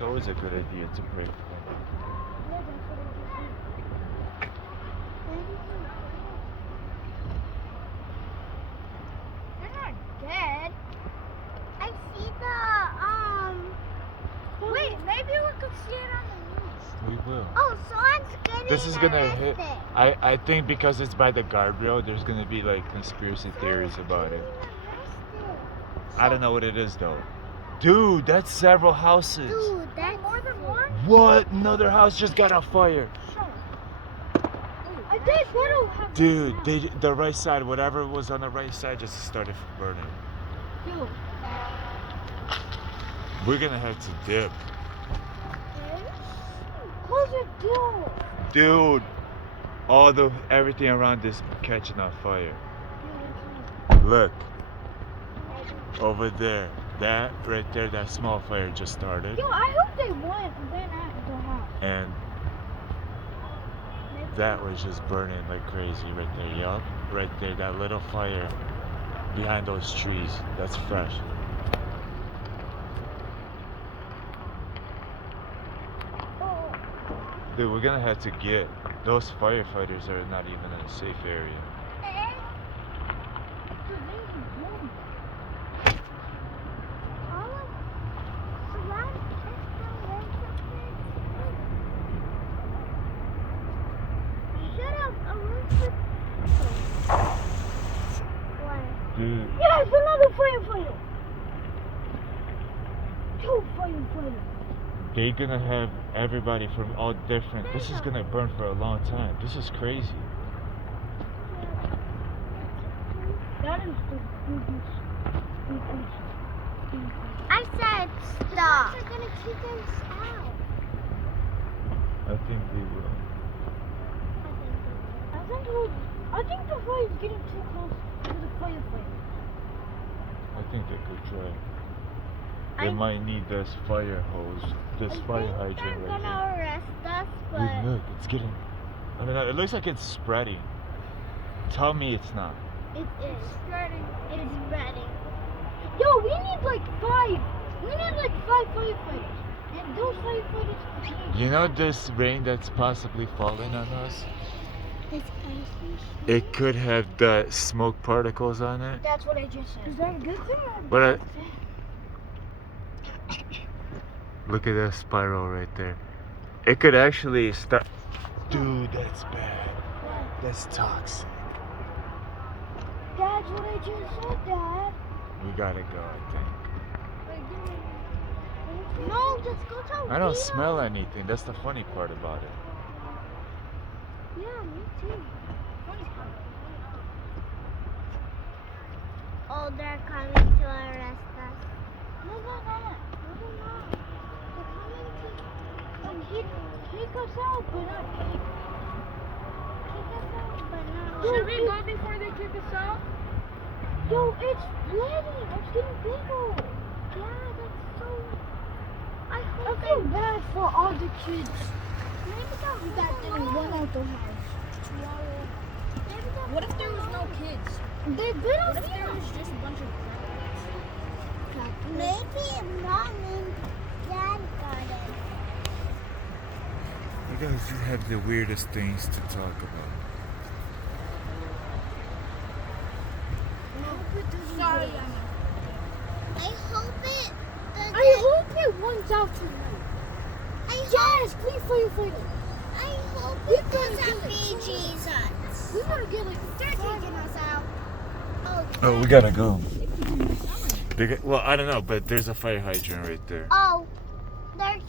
It's always a good idea to pray for them. They're not dead. I see the wait, maybe we could see it on the news. We will. Oh, someone's getting This is gonna hit. arrested. I think because it's by the guardrail, there's gonna be like conspiracy theories about it. I don't know what it is though. Dude, that's several houses. Dude, that's more than one. What? Another house just got on fire. I think what'll happen. Dude, the right side, whatever was on the right side, just started burning. Dude. We're gonna have to dip. Close the door. Dude, everything around is catching on fire. Look, over there, that right there, that small fire just started. Yo, I hope they went at the house. And that was just burning like crazy right there. Yup, right there, that little fire behind those trees. That's fresh. Dude, we're gonna have to get those firefighters are not even in a safe area. Dude. Yes, another firefighter. Two firefighters. They're gonna have everybody from all different. This is gonna burn for a long time. This is crazy. That is the biggest. I said stop. They're gonna keep us out. I think we will. I think the fire is getting too close to the firefighter. I think they could try. They might need this fire hose, this fire hydrant They're right gonna here. arrest us, but Dude, look, it's getting. I don't know. It looks like it's spreading. Tell me it's not. it is spreading. It's spreading. Yo, we need like 5. We need like 5 firefighters, and those firefighters. You know this rain that's possibly falling on us? It's icy. It could have the smoke particles on it. That's what I just said. Is that a good thing or a But bad thing? Look at that spiral right there. It could actually start. Dude, that's bad. That's toxic. That's what I just said, Dad. We gotta go, I think. No, just go to I don't Rio. smell anything. That's the funny part about it. Yeah, me too. Oh, they're coming to arrest us. No, they're not. No, they're not. They're coming to kick us out, but not kick. Kick us out, but not. Should we go before they kick us out? Yo, it's spreading. It's getting bigger. Yeah, that's so. I feel bad for all the kids. Maybe that didn't run out the house. What if there was no kids? They did What if there was just a bunch of crackheads? Maybe Mom and Dad got it. You guys just have the weirdest things to talk about. Sorry, I hope it. I hope it runs out tonight. Yes, please, firefighter. I hope it doesn't be Jesus. We want to get like They're taking us out. Oh, we gotta go. Well, I don't know, but there's a fire hydrant right there. Oh, they're